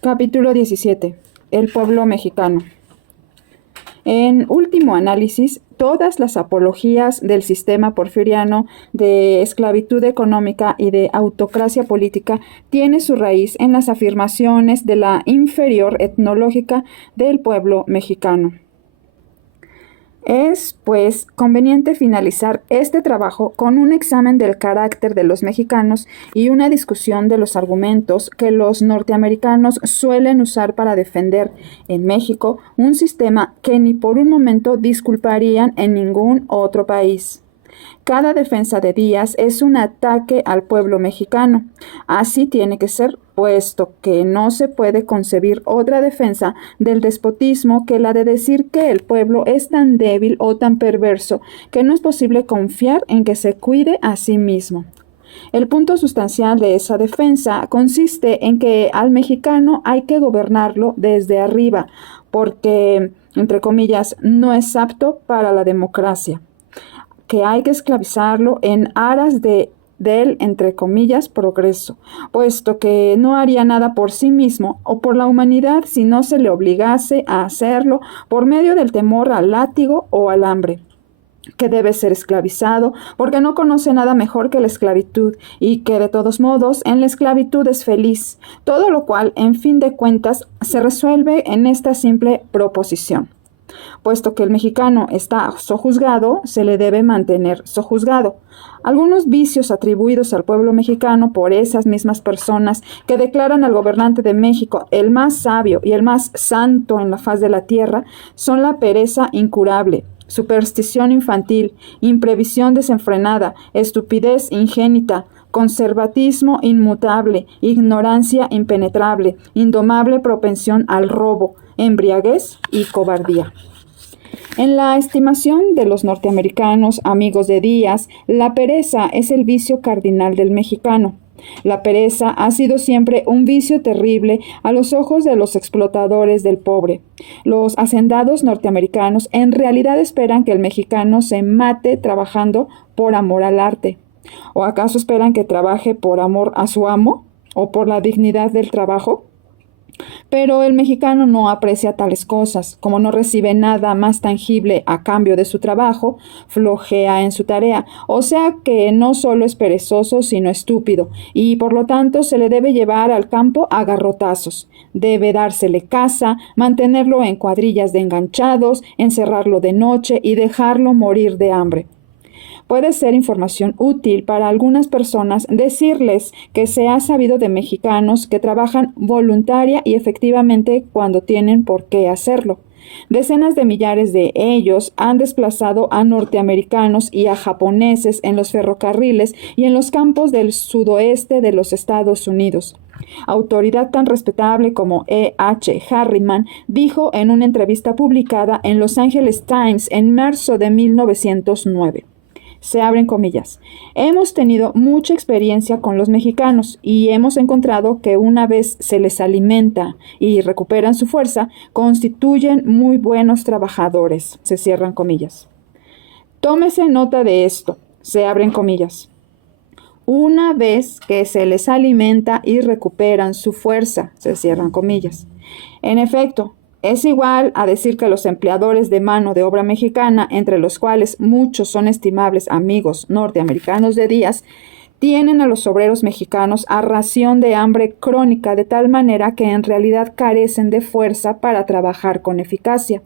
Capítulo 17. El pueblo mexicano. En último análisis, todas las apologías del sistema porfiriano de esclavitud económica y de autocracia política tienen su raíz en las afirmaciones de la inferior etnológica del pueblo mexicano. Es, pues, conveniente finalizar este trabajo con un examen del carácter de los mexicanos y una discusión de los argumentos que los norteamericanos suelen usar para defender en México un sistema que ni por un momento disculparían en ningún otro país. Cada defensa de Díaz es un ataque al pueblo mexicano. Así tiene que ser, puesto que no se puede concebir otra defensa del despotismo que la de decir que el pueblo es tan débil o tan perverso que no es posible confiar en que se cuide a sí mismo. El punto sustancial de esa defensa consiste en que al mexicano hay que gobernarlo desde arriba, porque, entre comillas, no es apto para la democracia, que hay que esclavizarlo en aras del, entre comillas, progreso, puesto que no haría nada por sí mismo o por la humanidad si no se le obligase a hacerlo por medio del temor al látigo o al hambre, que debe ser esclavizado porque no conoce nada mejor que la esclavitud y que de todos modos en la esclavitud es feliz, todo lo cual en fin de cuentas se resuelve en esta simple proposición. Puesto que el mexicano está sojuzgado, se le debe mantener sojuzgado. Algunos vicios atribuidos al pueblo mexicano por esas mismas personas que declaran al gobernante de México el más sabio y el más santo en la faz de la tierra son la pereza incurable, superstición infantil, imprevisión desenfrenada, estupidez ingénita, conservatismo inmutable, ignorancia impenetrable, indomable propensión al robo, embriaguez y cobardía. En la estimación de los norteamericanos amigos de Díaz, la pereza es el vicio cardinal del mexicano. La pereza ha sido siempre un vicio terrible a los ojos de los explotadores del pobre. Los hacendados norteamericanos en realidad esperan que el mexicano se mate trabajando por amor al arte. ¿O acaso esperan que trabaje por amor a su amo o por la dignidad del trabajo? Pero el mexicano no aprecia tales cosas. Como no recibe nada más tangible a cambio de su trabajo, flojea en su tarea. O sea que no solo es perezoso, sino estúpido, y por lo tanto se le debe llevar al campo a garrotazos. Debe dársele caza, mantenerlo en cuadrillas de enganchados, encerrarlo de noche y dejarlo morir de hambre. Puede ser información útil para algunas personas decirles que se ha sabido de mexicanos que trabajan voluntaria y efectivamente cuando tienen por qué hacerlo. Decenas de millares de ellos han desplazado a norteamericanos y a japoneses en los ferrocarriles y en los campos del sudoeste de los Estados Unidos. Autoridad tan respetable como E.H. Harriman dijo en una entrevista publicada en Los Angeles Times en marzo de 1909. Se abren comillas. Hemos tenido mucha experiencia con los mexicanos y hemos encontrado que una vez se les alimenta y recuperan su fuerza, constituyen muy buenos trabajadores. Se cierran comillas. Tómese nota de esto. Se abren comillas. Una vez que se les alimenta y recuperan su fuerza. Se cierran comillas. En efecto, es igual a decir que los empleadores de mano de obra mexicana, entre los cuales muchos son estimables amigos norteamericanos de Díaz, tienen a los obreros mexicanos a ración de hambre crónica de tal manera que en realidad carecen de fuerza para trabajar con eficacia.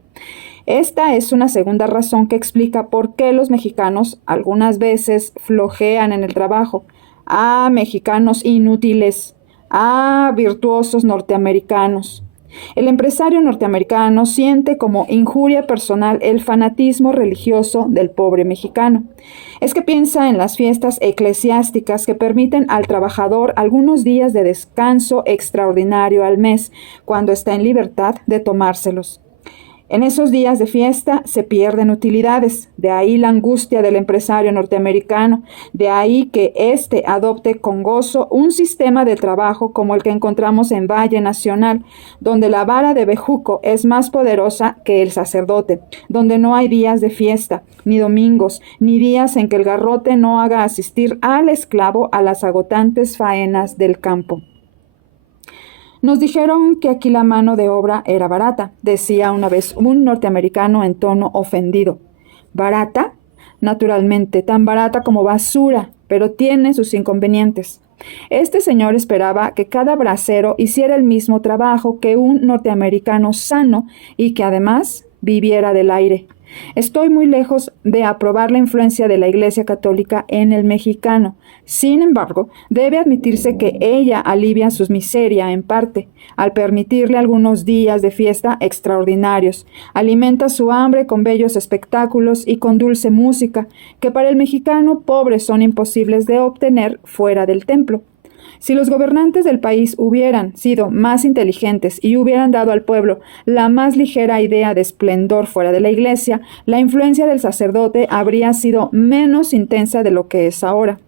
Esta es una segunda razón que explica por qué los mexicanos algunas veces flojean en el trabajo. ¡Ah, mexicanos inútiles! ¡Ah, virtuosos norteamericanos! El empresario norteamericano siente como injuria personal el fanatismo religioso del pobre mexicano. Es que piensa en las fiestas eclesiásticas que permiten al trabajador algunos días de descanso extraordinario al mes, cuando está en libertad de tomárselos. En esos días de fiesta se pierden utilidades, de ahí la angustia del empresario norteamericano, de ahí que éste adopte con gozo un sistema de trabajo como el que encontramos en Valle Nacional, donde la vara de bejuco es más poderosa que el sacerdote, donde no hay días de fiesta, ni domingos, ni días en que el garrote no haga asistir al esclavo a las agotantes faenas del campo. Nos dijeron que aquí la mano de obra era barata, decía una vez un norteamericano en tono ofendido. ¿Barata? Naturalmente, tan barata como basura, pero tiene sus inconvenientes. Este señor esperaba que cada bracero hiciera el mismo trabajo que un norteamericano sano y que además viviera del aire. Estoy muy lejos de aprobar la influencia de la Iglesia Católica en el mexicano. Sin embargo, debe admitirse que ella alivia su miseria en parte, al permitirle algunos días de fiesta extraordinarios. Alimenta su hambre con bellos espectáculos y con dulce música, que para el mexicano pobre son imposibles de obtener fuera del templo. Si los gobernantes del país hubieran sido más inteligentes y hubieran dado al pueblo la más ligera idea de esplendor fuera de la iglesia, la influencia del sacerdote habría sido menos intensa de lo que es ahora.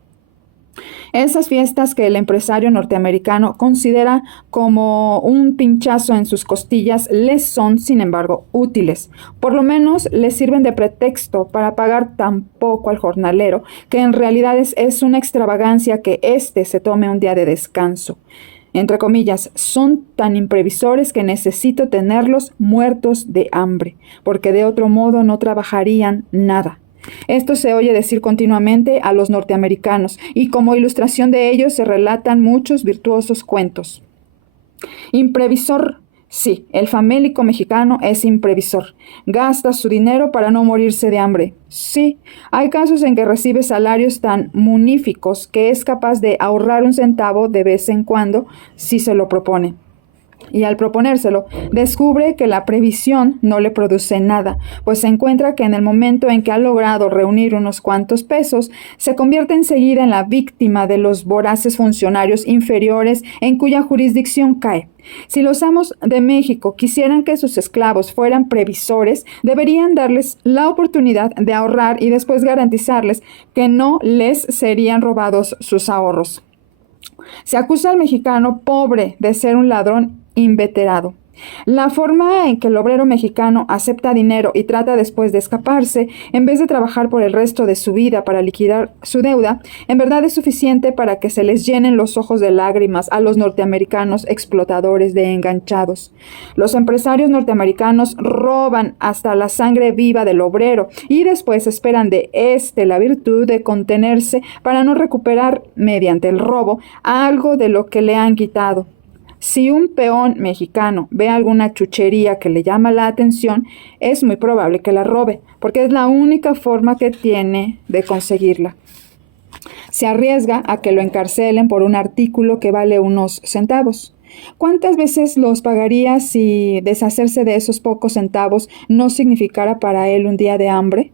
Esas fiestas que el empresario norteamericano considera como un pinchazo en sus costillas les son, sin embargo, útiles. Por lo menos les sirven de pretexto para pagar tan poco al jornalero, que en realidad es una extravagancia que éste se tome un día de descanso. Entre comillas, son tan imprevisores que necesito tenerlos muertos de hambre, porque de otro modo no trabajarían nada. Esto se oye decir continuamente a los norteamericanos, y como ilustración de ello se relatan muchos virtuosos cuentos. Imprevisor. Sí, el famélico mexicano es imprevisor. Gasta su dinero para no morirse de hambre. Sí, hay casos en que recibe salarios tan muníficos que es capaz de ahorrar un centavo de vez en cuando si se lo propone. Y al proponérselo, descubre que la previsión no le produce nada, pues se encuentra que en el momento en que ha logrado reunir unos cuantos pesos, se convierte enseguida en la víctima de los voraces funcionarios inferiores en cuya jurisdicción cae. Si los amos de México quisieran que sus esclavos fueran previsores, deberían darles la oportunidad de ahorrar y después garantizarles que no les serían robados sus ahorros. Se acusa al mexicano pobre de ser un ladrón inveterado. La forma en que el obrero mexicano acepta dinero y trata después de escaparse, en vez de trabajar por el resto de su vida para liquidar su deuda, en verdad es suficiente para que se les llenen los ojos de lágrimas a los norteamericanos explotadores de enganchados. Los empresarios norteamericanos roban hasta la sangre viva del obrero y después esperan de éste la virtud de contenerse para no recuperar, mediante el robo, algo de lo que le han quitado. Si un peón mexicano ve alguna chuchería que le llama la atención, es muy probable que la robe, porque es la única forma que tiene de conseguirla. Se arriesga a que lo encarcelen por un artículo que vale unos centavos. ¿Cuántas veces los pagaría si deshacerse de esos pocos centavos no significara para él un día de hambre?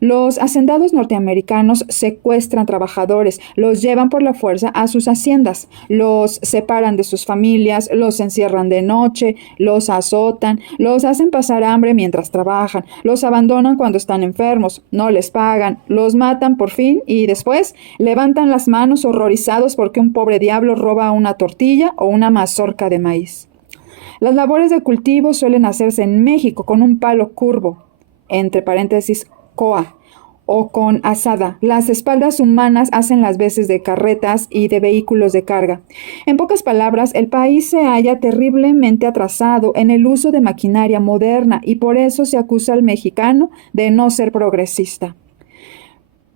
Los hacendados norteamericanos secuestran trabajadores, los llevan por la fuerza a sus haciendas, los separan de sus familias, los encierran de noche, los azotan, los hacen pasar hambre mientras trabajan, los abandonan cuando están enfermos, no les pagan, los matan por fin y después levantan las manos horrorizados porque un pobre diablo roba una tortilla o una mazorca de maíz. Las labores de cultivo suelen hacerse en México con un palo curvo, entre paréntesis, coa, o con azada. Las espaldas humanas hacen las veces de carretas y de vehículos de carga. En pocas palabras, el país se halla terriblemente atrasado en el uso de maquinaria moderna y por eso se acusa al mexicano de no ser progresista.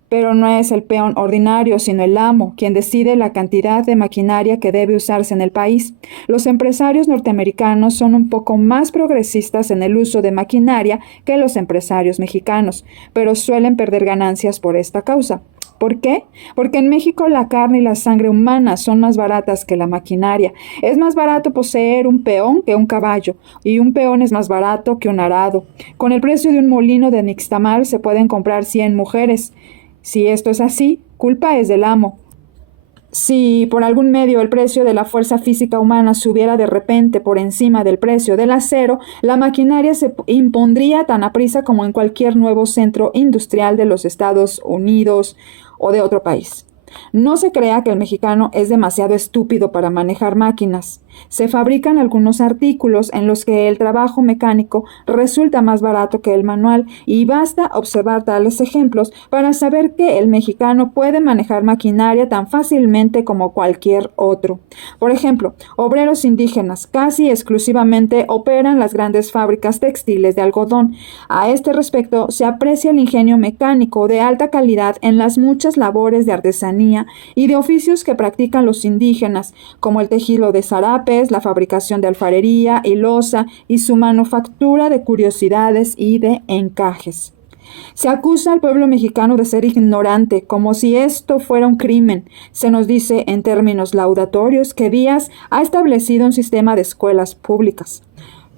Pero no es el peón ordinario, sino el amo, quien decide la cantidad de maquinaria que debe usarse en el país. Los empresarios norteamericanos son un poco más progresistas en el uso de maquinaria que los empresarios mexicanos, pero suelen perder ganancias por esta causa. ¿Por qué? Porque en México la carne y la sangre humana son más baratas que la maquinaria. Es más barato poseer un peón que un caballo, y un peón es más barato que un arado. Con el precio de un molino de nixtamal se pueden comprar 100 mujeres. Si esto es así, culpa es del amo. Si por algún medio el precio de la fuerza física humana subiera de repente por encima del precio del acero, la maquinaria se impondría tan aprisa como en cualquier nuevo centro industrial de los Estados Unidos o de otro país. No se crea que el mexicano es demasiado estúpido para manejar máquinas. Se fabrican algunos artículos en los que el trabajo mecánico resulta más barato que el manual y basta observar tales ejemplos para saber que el mexicano puede manejar maquinaria tan fácilmente como cualquier otro. Por ejemplo, obreros indígenas casi exclusivamente operan las grandes fábricas textiles de algodón. A este respecto, se aprecia el ingenio mecánico de alta calidad en las muchas labores de artesanía y de oficios que practican los indígenas, como el tejido de zarape, la fabricación de alfarería y loza y su manufactura de curiosidades y de encajes. Se acusa al pueblo mexicano de ser ignorante, como si esto fuera un crimen. Se nos dice en términos laudatorios que Díaz ha establecido un sistema de escuelas públicas.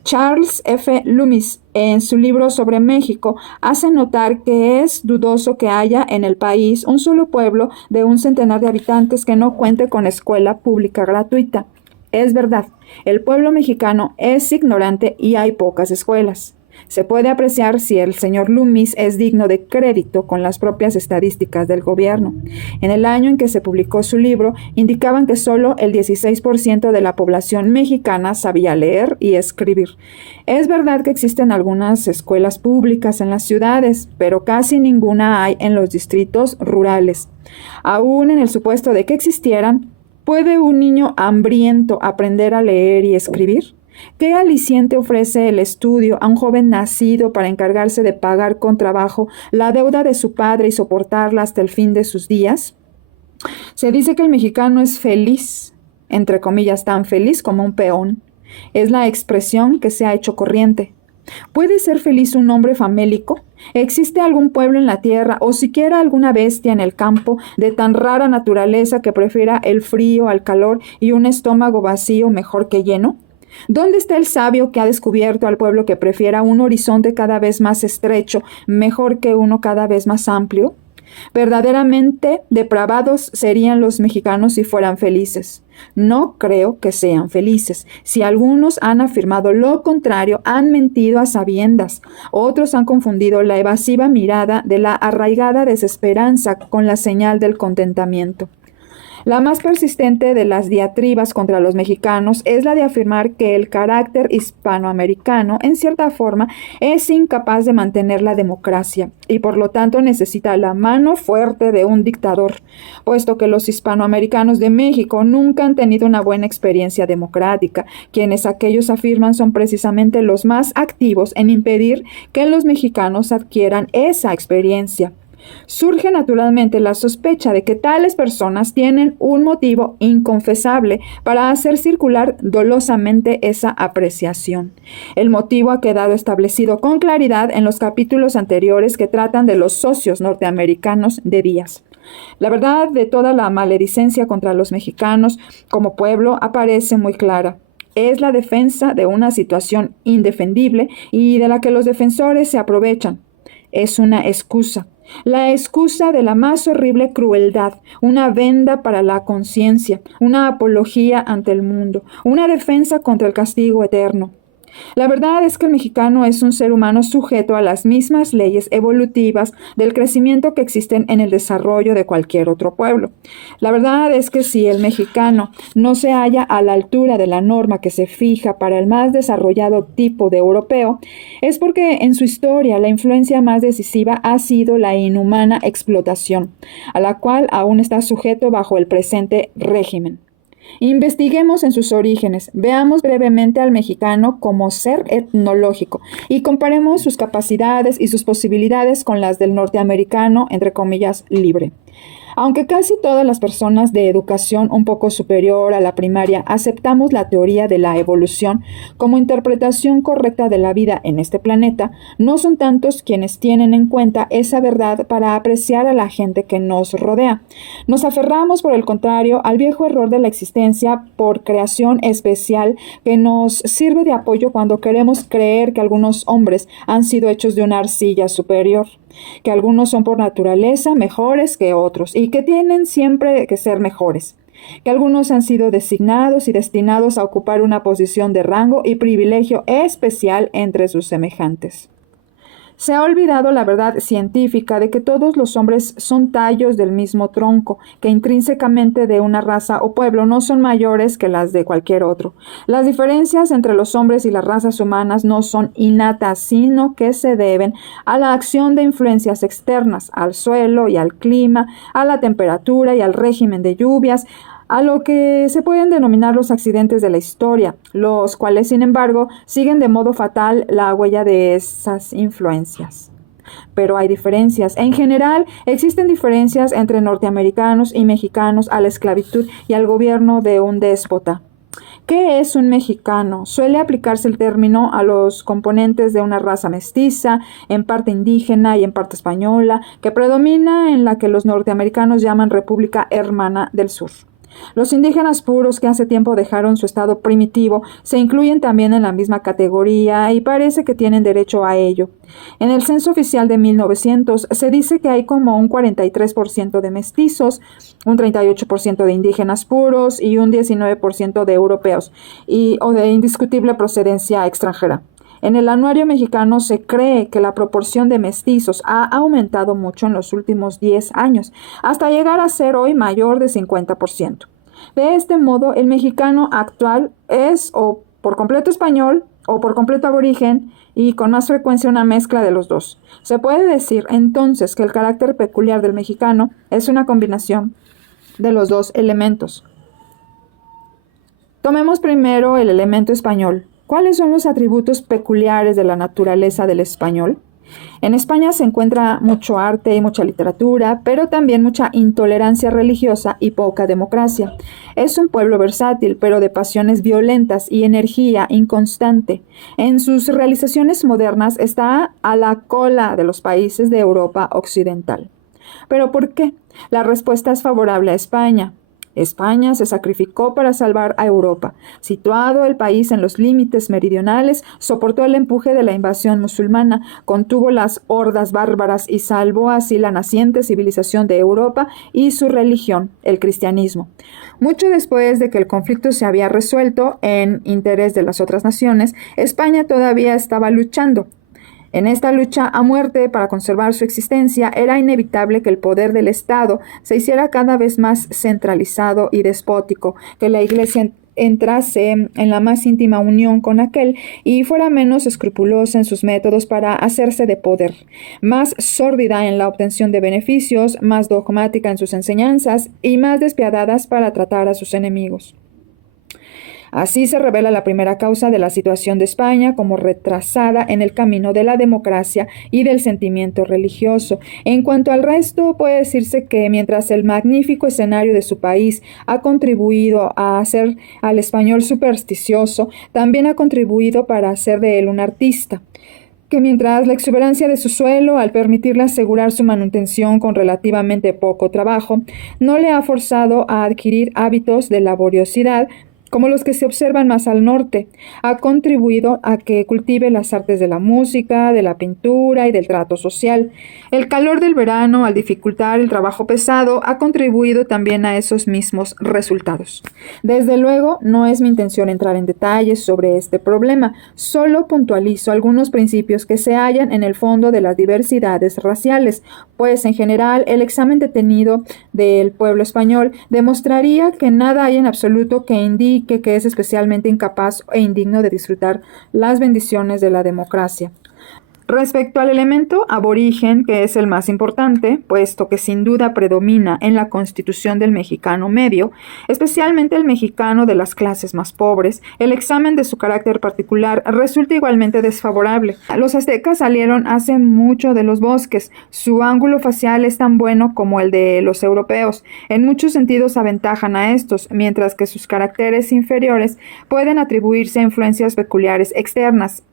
Charles F. Loomis, en su libro sobre México, hace notar que es dudoso que haya en el país un solo pueblo de 100,000 de habitantes que no cuente con escuela pública gratuita. Es verdad, el pueblo mexicano es ignorante y hay pocas escuelas. Se puede apreciar si el señor Loomis es digno de crédito con las propias estadísticas del gobierno. En el año en que se publicó su libro, indicaban que solo el 16% de la población mexicana sabía leer y escribir. Es verdad que existen algunas escuelas públicas en las ciudades, pero casi ninguna hay en los distritos rurales. Aún en el supuesto de que existieran, ¿puede un niño hambriento aprender a leer y escribir? ¿Qué aliciente ofrece el estudio a un joven nacido para encargarse de pagar con trabajo la deuda de su padre y soportarla hasta el fin de sus días? Se dice que el mexicano es feliz, entre comillas, tan feliz como un peón. Es la expresión que se ha hecho corriente. ¿Puede ser feliz un hombre famélico? ¿Existe algún pueblo en la tierra o siquiera alguna bestia en el campo de tan rara naturaleza que prefiera el frío al calor y un estómago vacío mejor que lleno? ¿Dónde está el sabio que ha descubierto al pueblo que prefiera un horizonte cada vez más estrecho mejor que uno cada vez más amplio? Verdaderamente depravados serían los mexicanos si fueran felices. No creo que sean felices. Si algunos han afirmado lo contrario, han mentido a sabiendas. Otros han confundido la evasiva mirada de la arraigada desesperanza con la señal del contentamiento. La más persistente de las diatribas contra los mexicanos es la de afirmar que el carácter hispanoamericano, en cierta forma, es incapaz de mantener la democracia y por lo tanto necesita la mano fuerte de un dictador, puesto que los hispanoamericanos de México nunca han tenido una buena experiencia democrática. Quienes aquellos afirman son precisamente los más activos en impedir que los mexicanos adquieran esa experiencia. Surge naturalmente la sospecha de que tales personas tienen un motivo inconfesable para hacer circular dolosamente esa apreciación. El motivo ha quedado establecido con claridad en los capítulos anteriores que tratan de los socios norteamericanos de Díaz. La verdad de toda la maledicencia contra los mexicanos como pueblo aparece muy clara. Es la defensa de una situación indefendible y de la que los defensores se aprovechan. Es una excusa. La excusa de la más horrible crueldad, una venda para la conciencia, una apología ante el mundo, una defensa contra el castigo eterno. La verdad es que el mexicano es un ser humano sujeto a las mismas leyes evolutivas del crecimiento que existen en el desarrollo de cualquier otro pueblo. La verdad es que si el mexicano no se halla a la altura de la norma que se fija para el más desarrollado tipo de europeo, es porque en su historia la influencia más decisiva ha sido la inhumana explotación, a la cual aún está sujeto bajo el presente régimen. Investiguemos en sus orígenes, veamos brevemente al mexicano como ser etnológico y comparemos sus capacidades y sus posibilidades con las del norteamericano, entre comillas, libre. Aunque casi todas las personas de educación un poco superior a la primaria aceptamos la teoría de la evolución como interpretación correcta de la vida en este planeta, no son tantos quienes tienen en cuenta esa verdad para apreciar a la gente que nos rodea. Nos aferramos, por el contrario, al viejo error de la existencia por creación especial que nos sirve de apoyo cuando queremos creer que algunos hombres han sido hechos de una arcilla superior, que algunos son por naturaleza mejores que otros y que tienen siempre que ser mejores. que algunos han sido designados y destinados a ocupar una posición de rango y privilegio especial entre sus semejantes. Se ha olvidado la verdad científica de que todos los hombres son tallos del mismo tronco, que intrínsecamente de una raza o pueblo no son mayores que las de cualquier otro. Las diferencias entre los hombres y las razas humanas no son innatas, sino que se deben a la acción de influencias externas, al suelo y al clima, a la temperatura y al régimen de lluvias, a lo que se pueden denominar los accidentes de la historia, los cuales, sin embargo, siguen de modo fatal la huella de esas influencias. Pero hay diferencias. En general, existen diferencias entre norteamericanos y mexicanos a la esclavitud y al gobierno de un déspota. ¿Qué es un mexicano? Suele aplicarse el término a los componentes de una raza mestiza, en parte indígena y en parte española, que predomina en la que los norteamericanos llaman República Hermana del Sur. Los indígenas puros que hace tiempo dejaron su estado primitivo se incluyen también en la misma categoría y parece que tienen derecho a ello. En el censo oficial de 1900 se dice que hay como un 43% de mestizos, un 38% de indígenas puros y un 19% de europeos o de indiscutible procedencia extranjera. En el anuario mexicano se cree que la proporción de mestizos ha aumentado mucho en los últimos 10 años, hasta llegar a ser hoy mayor de 50%. De este modo, el mexicano actual es o por completo español o por completo aborigen y con más frecuencia una mezcla de los dos. Se puede decir entonces que el carácter peculiar del mexicano es una combinación de los dos elementos. Tomemos primero el elemento español. ¿Cuáles son los atributos peculiares de la naturaleza del español? En España se encuentra mucho arte y mucha literatura, pero también mucha intolerancia religiosa y poca democracia. Es un pueblo versátil, pero de pasiones violentas y energía inconstante. En sus realizaciones modernas está a la cola de los países de Europa occidental. ¿Pero por qué? La respuesta es favorable a España. España se sacrificó para salvar a Europa. Situado el país en los límites meridionales, soportó el empuje de la invasión musulmana, contuvo las hordas bárbaras y salvó así la naciente civilización de Europa y su religión, el cristianismo. Mucho después de que el conflicto se había resuelto en interés de las otras naciones, España todavía estaba luchando. En esta lucha a muerte para conservar su existencia, era inevitable que el poder del Estado se hiciera cada vez más centralizado y despótico, que la Iglesia entrase en la más íntima unión con aquel y fuera menos escrupulosa en sus métodos para hacerse de poder, más sórdida en la obtención de beneficios, más dogmática en sus enseñanzas y más despiadadas para tratar a sus enemigos. Así se revela la primera causa de la situación de España como retrasada en el camino de la democracia y del sentimiento religioso. En cuanto al resto, puede decirse que mientras el magnífico escenario de su país ha contribuido a hacer al español supersticioso, también ha contribuido para hacer de él un artista. Que mientras la exuberancia de su suelo, al permitirle asegurar su manutención con relativamente poco trabajo, no le ha forzado a adquirir hábitos de laboriosidad, como los que se observan más al norte, ha contribuido a que cultive las artes de la música, de la pintura y del trato social. El calor del verano, al dificultar el trabajo pesado, ha contribuido también a esos mismos resultados. Desde luego, no es mi intención entrar en detalles sobre este problema, solo puntualizo algunos principios que se hallan en el fondo de las diversidades raciales, pues en general el examen detenido del pueblo español demostraría que nada hay en absoluto que indique que es especialmente incapaz e indigno de disfrutar las bendiciones de la democracia. Respecto al elemento aborigen, que es el más importante, puesto que sin duda predomina en la constitución del mexicano medio, especialmente el mexicano de las clases más pobres, el examen de su carácter particular resulta igualmente desfavorable. Los aztecas salieron hace mucho de los bosques, su ángulo facial es tan bueno como el de los europeos, en muchos sentidos aventajan a estos, mientras que sus caracteres inferiores pueden atribuirse a influencias peculiares externas,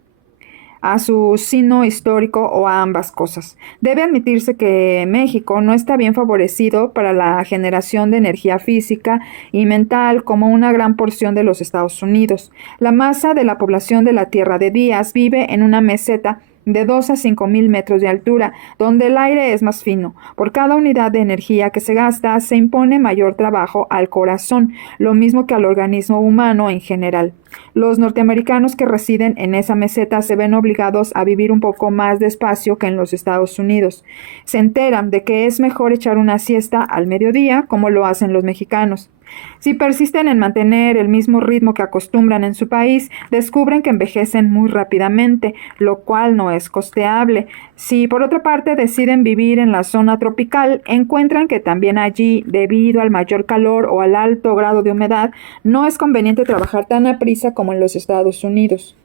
a su sino histórico o a ambas cosas. Debe admitirse que México no está bien favorecido para la generación de energía física y mental como una gran porción de los Estados Unidos. La masa de la población de la Tierra de Díaz vive en una meseta de 2 a 5 mil metros de altura, donde el aire es más fino. Por cada unidad de energía que se gasta, se impone mayor trabajo al corazón, lo mismo que al organismo humano en general. Los norteamericanos que residen en esa meseta se ven obligados a vivir un poco más despacio que en los Estados Unidos. Se enteran de que es mejor echar una siesta al mediodía, como lo hacen los mexicanos. Si persisten en mantener el mismo ritmo que acostumbran en su país, descubren que envejecen muy rápidamente, lo cual no es costeable. Si por otra parte deciden vivir en la zona tropical, encuentran que también allí, debido al mayor calor o al alto grado de humedad, no es conveniente trabajar tan aprisa como en los Estados Unidos.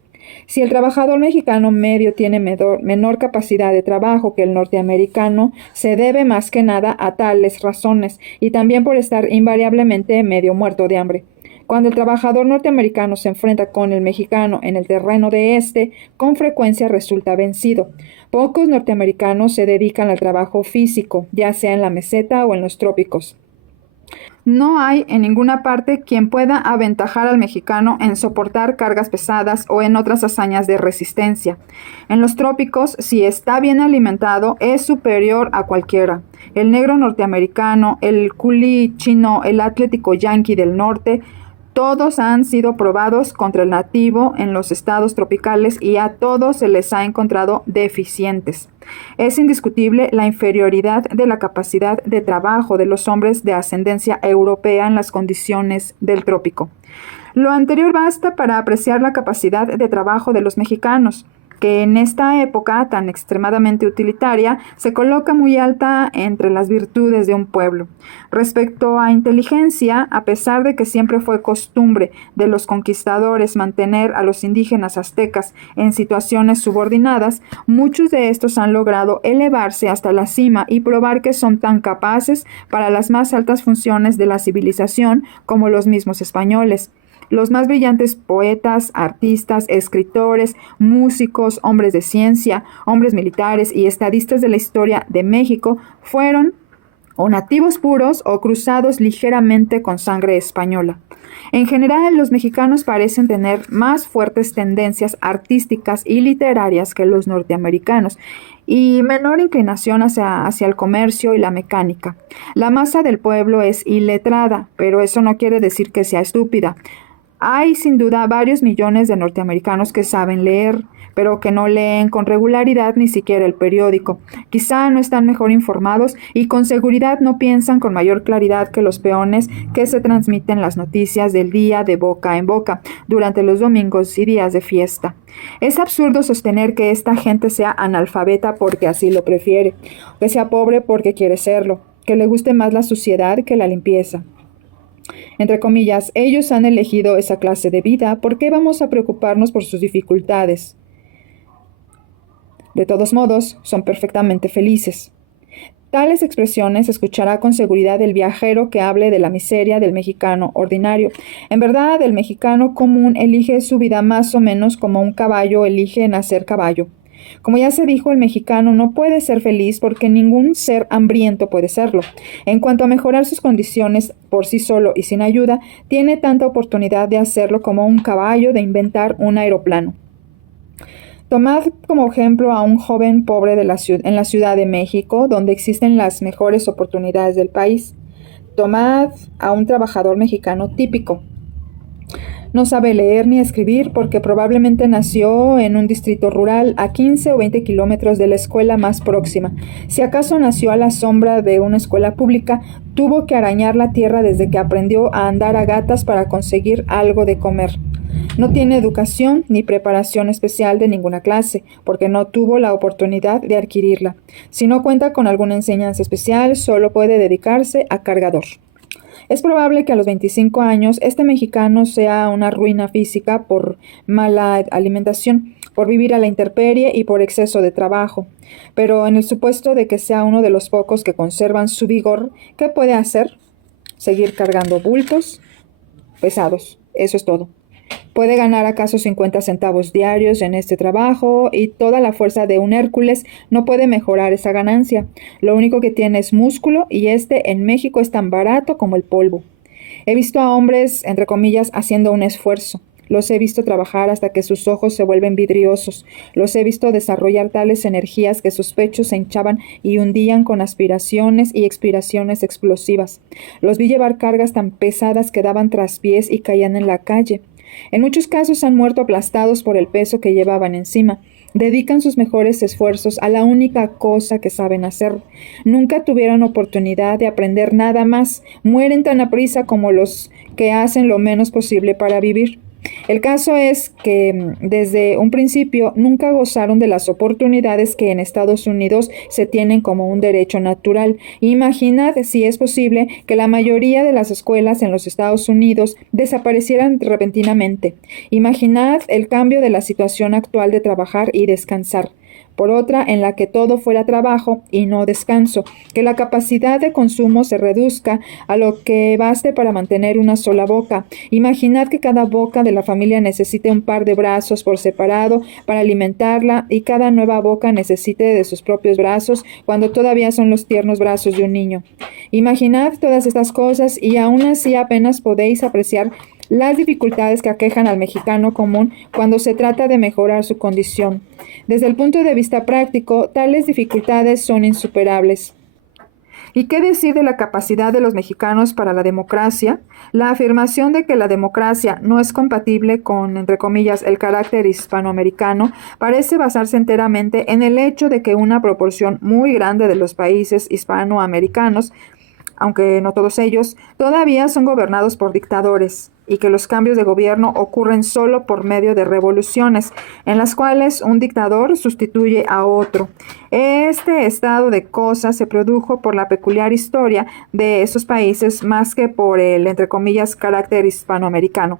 Si el trabajador mexicano medio tiene menor capacidad de trabajo que el norteamericano, se debe más que nada a tales razones y también por estar invariablemente medio muerto de hambre. Cuando el trabajador norteamericano se enfrenta con el mexicano en el terreno de este, con frecuencia resulta vencido. Pocos norteamericanos se dedican al trabajo físico, ya sea en la meseta o en los trópicos. No hay en ninguna parte quien pueda aventajar al mexicano en soportar cargas pesadas o en otras hazañas de resistencia. En los trópicos, si está bien alimentado, es superior a cualquiera. El negro norteamericano, el culi chino, el atlético yanqui del norte, todos han sido probados contra el nativo en los estados tropicales y a todos se les ha encontrado deficientes. Es indiscutible la inferioridad de la capacidad de trabajo de los hombres de ascendencia europea en las condiciones del trópico. Lo anterior basta para apreciar la capacidad de trabajo de los mexicanos, que en esta época tan extremadamente utilitaria se coloca muy alta entre las virtudes de un pueblo. Respecto a inteligencia, a pesar de que siempre fue costumbre de los conquistadores mantener a los indígenas aztecas en situaciones subordinadas, muchos de estos han logrado elevarse hasta la cima y probar que son tan capaces para las más altas funciones de la civilización como los mismos españoles. Los más brillantes poetas, artistas, escritores, músicos, hombres de ciencia, hombres militares y estadistas de la historia de México fueron o nativos puros o cruzados ligeramente con sangre española. En general, los mexicanos parecen tener más fuertes tendencias artísticas y literarias que los norteamericanos y menor inclinación hacia el comercio y la mecánica. La masa del pueblo es iletrada, pero eso no quiere decir que sea estúpida. Hay sin duda varios millones de norteamericanos que saben leer, pero que no leen con regularidad ni siquiera el periódico. Quizá no están mejor informados y con seguridad no piensan con mayor claridad que los peones que se transmiten las noticias del día de boca en boca durante los domingos y días de fiesta. Es absurdo sostener que esta gente sea analfabeta porque así lo prefiere, que sea pobre porque quiere serlo, que le guste más la suciedad que la limpieza. Entre comillas, ellos han elegido esa clase de vida, ¿por qué vamos a preocuparnos por sus dificultades? De todos modos, son perfectamente felices. Tales expresiones escuchará con seguridad el viajero que hable de la miseria del mexicano ordinario. En verdad, el mexicano común elige su vida más o menos como un caballo elige nacer caballo. Como ya se dijo, el mexicano no puede ser feliz porque ningún ser hambriento puede serlo. En cuanto a mejorar sus condiciones por sí solo y sin ayuda, tiene tanta oportunidad de hacerlo como un caballo de inventar un aeroplano. Tomad como ejemplo a un joven pobre en la Ciudad de México, donde existen las mejores oportunidades del país. Tomad a un trabajador mexicano típico. No sabe leer ni escribir porque probablemente nació en un distrito rural a 15 o 20 kilómetros de la escuela más próxima. Si acaso nació a la sombra de una escuela pública, tuvo que arañar la tierra desde que aprendió a andar a gatas para conseguir algo de comer. No tiene educación ni preparación especial de ninguna clase, porque no tuvo la oportunidad de adquirirla. Si no cuenta con alguna enseñanza especial, solo puede dedicarse a cargador. Es probable que a los 25 años este mexicano sea una ruina física por mala alimentación, por vivir a la intemperie y por exceso de trabajo. Pero en el supuesto de que sea uno de los pocos que conservan su vigor, ¿qué puede hacer? Seguir cargando bultos pesados. Eso es todo. Puede ganar acaso 50 centavos diarios en este trabajo y toda la fuerza de un Hércules no puede mejorar esa ganancia. Lo único que tiene es músculo y este en México es tan barato como el polvo. He visto a hombres, entre comillas, haciendo un esfuerzo. Los he visto trabajar hasta que sus ojos se vuelven vidriosos. Los he visto desarrollar tales energías que sus pechos se hinchaban y hundían con aspiraciones y expiraciones explosivas. Los vi llevar cargas tan pesadas que daban traspiés y caían en la calle. En muchos casos han muerto aplastados por el peso que llevaban encima. Dedican sus mejores esfuerzos a la única cosa que saben hacer. Nunca tuvieron oportunidad de aprender nada más. Mueren tan aprisa como los que hacen lo menos posible para vivir. El caso es que desde un principio nunca gozaron de las oportunidades que en Estados Unidos se tienen como un derecho natural. Imaginad, si es posible, que la mayoría de las escuelas en los Estados Unidos desaparecieran repentinamente. Imaginad el cambio de la situación actual de trabajar y descansar por otra en la que todo fuera trabajo y no descanso, que la capacidad de consumo se reduzca a lo que baste para mantener una sola boca. Imaginad que cada boca de la familia necesite un par de brazos por separado para alimentarla y cada nueva boca necesite de sus propios brazos cuando todavía son los tiernos brazos de un niño. Imaginad todas estas cosas y aún así apenas podéis apreciar las dificultades que aquejan al mexicano común cuando se trata de mejorar su condición. Desde el punto de vista práctico, tales dificultades son insuperables. ¿Y qué decir de la capacidad de los mexicanos para la democracia? La afirmación de que la democracia no es compatible con, entre comillas, el carácter hispanoamericano parece basarse enteramente en el hecho de que una proporción muy grande de los países hispanoamericanos, aunque no todos ellos, todavía son gobernados por dictadores y que los cambios de gobierno ocurren solo por medio de revoluciones, en las cuales un dictador sustituye a otro. Este estado de cosas se produjo por la peculiar historia de esos países más que por el, entre comillas, carácter hispanoamericano.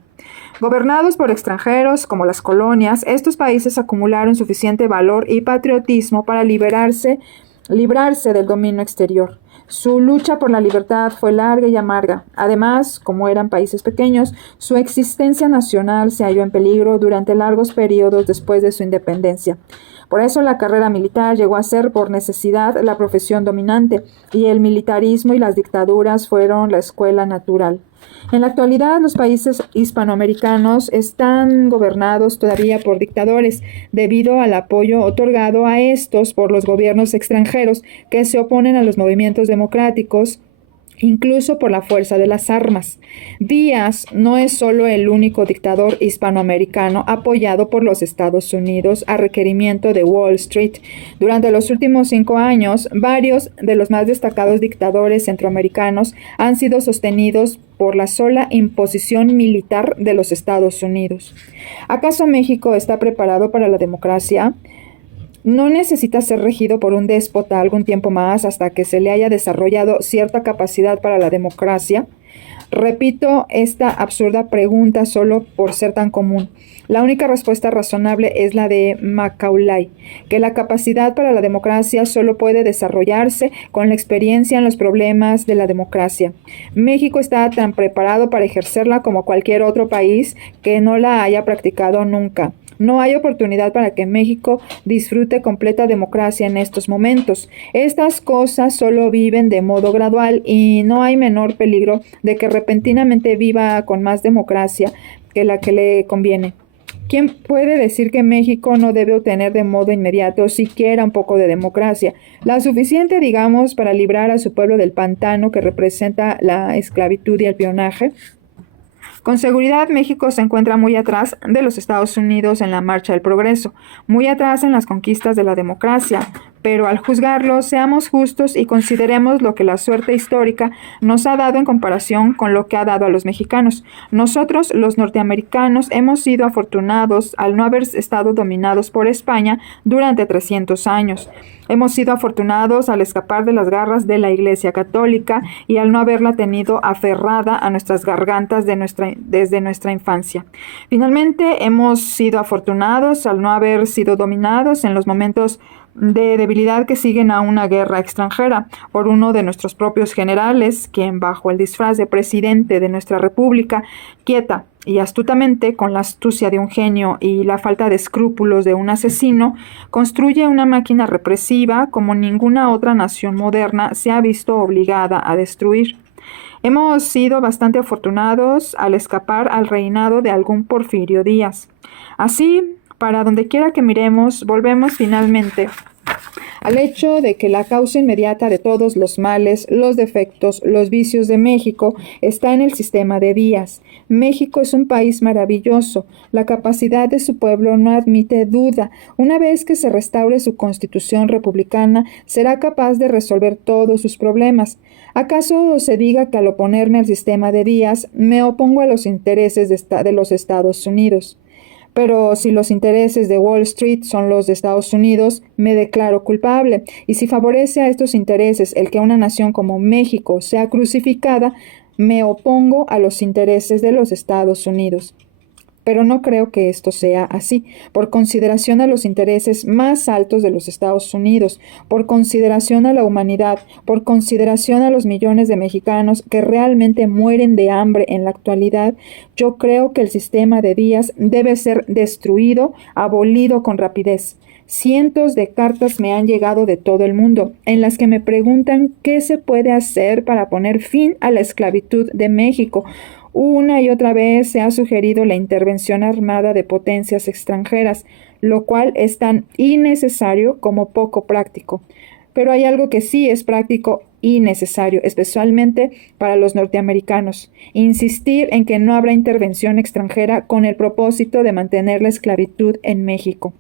Gobernados por extranjeros, como las colonias, estos países acumularon suficiente valor y patriotismo para librarse del dominio exterior. Su lucha por la libertad fue larga y amarga. Además, como eran países pequeños, su existencia nacional se halló en peligro durante largos periodos después de su independencia. Por eso la carrera militar llegó a ser por necesidad la profesión dominante, y el militarismo y las dictaduras fueron la escuela natural. En la actualidad, los países hispanoamericanos están gobernados todavía por dictadores, debido al apoyo otorgado a estos por los gobiernos extranjeros que se oponen a los movimientos democráticos, incluso por la fuerza de las armas. Díaz no es solo el único dictador hispanoamericano apoyado por los Estados Unidos a requerimiento de Wall Street. Durante los últimos 5 años, varios de los más destacados dictadores centroamericanos han sido sostenidos por la sola imposición militar de los Estados Unidos. ¿Acaso México está preparado para la democracia? No necesita ser regido por un déspota algún tiempo más hasta que se le haya desarrollado cierta capacidad para la democracia. Repito esta absurda pregunta solo por ser tan común. La única respuesta razonable es la de Macaulay, que la capacidad para la democracia solo puede desarrollarse con la experiencia en los problemas de la democracia. México está tan preparado para ejercerla como cualquier otro país que no la haya practicado nunca. No hay oportunidad para que México disfrute completa democracia en estos momentos. Estas cosas solo viven de modo gradual y no hay menor peligro de que repentinamente viva con más democracia que la que le conviene. ¿Quién puede decir que México no debe obtener de modo inmediato siquiera un poco de democracia? La suficiente, digamos, para librar a su pueblo del pantano que representa la esclavitud y el peonaje. Con seguridad, México se encuentra muy atrás de los Estados Unidos en la marcha del progreso, muy atrás en las conquistas de la democracia, pero al juzgarlo, seamos justos y consideremos lo que la suerte histórica nos ha dado en comparación con lo que ha dado a los mexicanos. Nosotros, los norteamericanos, hemos sido afortunados al no haber estado dominados por España durante 300 años. Hemos sido afortunados al escapar de las garras de la Iglesia Católica y al no haberla tenido aferrada a nuestras gargantas desde nuestra infancia. Finalmente, hemos sido afortunados al no haber sido dominados en los momentos de debilidad que siguen a una guerra extranjera por uno de nuestros propios generales, quien bajo el disfraz de presidente de nuestra república, quieta y astutamente, con la astucia de un genio y la falta de escrúpulos de un asesino, construye una máquina represiva como ninguna otra nación moderna se ha visto obligada a destruir. Hemos sido bastante afortunados al escapar al reinado de algún Porfirio Díaz. Así, para donde quiera que miremos, volvemos finalmente al hecho de que la causa inmediata de todos los males, los defectos, los vicios de México está en el sistema de Díaz. México es un país maravilloso. La capacidad de su pueblo no admite duda. Una vez que se restaure su constitución republicana, será capaz de resolver todos sus problemas. ¿Acaso se diga que al oponerme al sistema de Díaz, me opongo a los intereses de los Estados Unidos? Pero si los intereses de Wall Street son los de Estados Unidos, me declaro culpable. Y si favorece a estos intereses el que una nación como México sea crucificada, me opongo a los intereses de los Estados Unidos. Pero no creo que esto sea así, por consideración a los intereses más altos de los Estados Unidos, por consideración a la humanidad, por consideración a los millones de mexicanos que realmente mueren de hambre en la actualidad. Yo creo que el sistema de Díaz debe ser destruido, abolido con rapidez. Cientos de cartas me han llegado de todo el mundo, en las que me preguntan qué se puede hacer para poner fin a la esclavitud de México. Una y otra vez se ha sugerido la intervención armada de potencias extranjeras, lo cual es tan innecesario como poco práctico. Pero hay algo que sí es práctico y necesario, especialmente para los norteamericanos: insistir en que no habrá intervención extranjera con el propósito de mantener la esclavitud en México.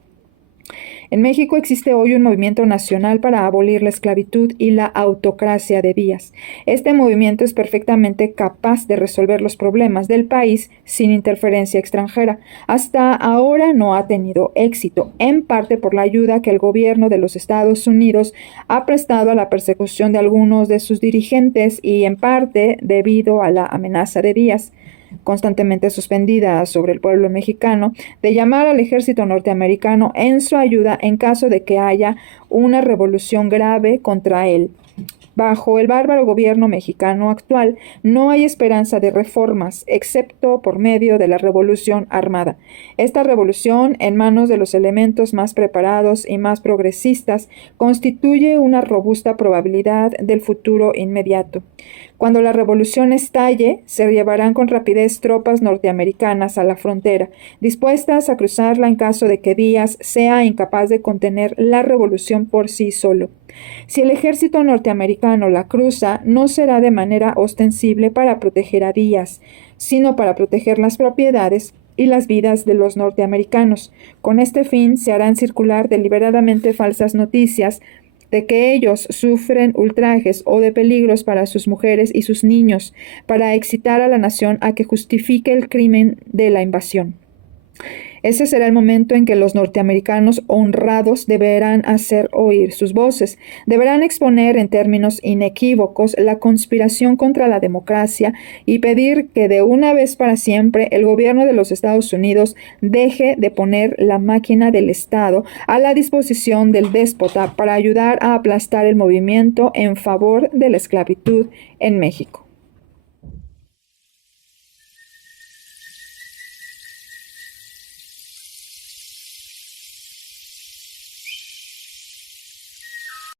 En México existe hoy un movimiento nacional para abolir la esclavitud y la autocracia de Díaz. Este movimiento es perfectamente capaz de resolver los problemas del país sin interferencia extranjera. Hasta ahora no ha tenido éxito, en parte por la ayuda que el gobierno de los Estados Unidos ha prestado a la persecución de algunos de sus dirigentes y en parte debido a la amenaza de Díaz, constantemente suspendida sobre el pueblo mexicano, de llamar al ejército norteamericano en su ayuda en caso de que haya una revolución grave contra él. Bajo el bárbaro gobierno mexicano actual, no hay esperanza de reformas, excepto por medio de la revolución armada. Esta revolución, en manos de los elementos más preparados y más progresistas, constituye una robusta probabilidad del futuro inmediato. Cuando la revolución estalle, se llevarán con rapidez tropas norteamericanas a la frontera, dispuestas a cruzarla en caso de que Díaz sea incapaz de contener la revolución por sí solo. Si el ejército norteamericano la cruza, no será de manera ostensible para proteger a Díaz, sino para proteger las propiedades y las vidas de los norteamericanos. Con este fin se harán circular deliberadamente falsas noticias de que ellos sufren ultrajes o de peligros para sus mujeres y sus niños, para excitar a la nación a que justifique el crimen de la invasión. Ese será el momento en que los norteamericanos honrados deberán hacer oír sus voces, deberán exponer en términos inequívocos la conspiración contra la democracia y pedir que de una vez para siempre el gobierno de los Estados Unidos deje de poner la máquina del Estado a la disposición del déspota para ayudar a aplastar el movimiento en favor de la esclavitud en México.